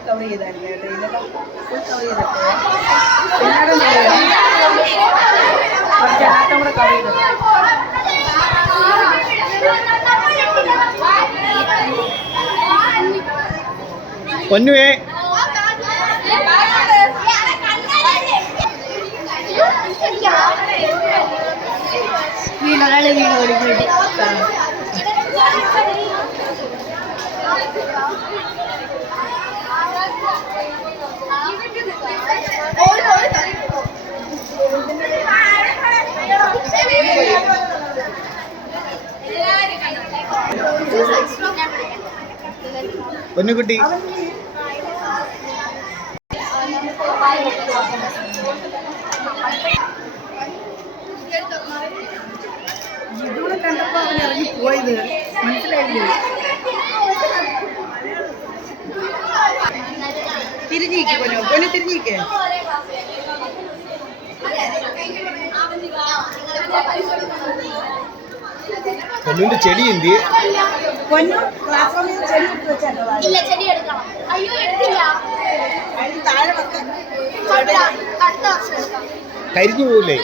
Cover ചെയ്തായിരുന്നു കേട്ടോ ഇതൊക്കെ ഫുൾ കവർ ചെയ്തിട്ട് എല്ലാവരും പൊന്നുവേ വീണൊരാളെ വീണ് ഓടിപ്പോയിട്ട് പൊന്നുകുട്ടി. ഇതുകൂടെ കണ്ടപ്പോ അവൻ ഇറങ്ങി പോയത്. മനസ്സിലായില്ലേ? തിരിഞ്ഞിരിക്കെ പൊന്നു. പൊന്നു തിരിഞ്ഞിരിക്കെ. പൊന്നുവിന്റെ ചെടി എന്തി? പൊന്നു ക്ലാസ് ചെടി ഇട്ട് വെച്ചാലോ ഇല്ല ചെടി എടുക്കണം. അയ്യോ എടുത്തില്ല. കരിഞ്ഞു പോവില്ലേ?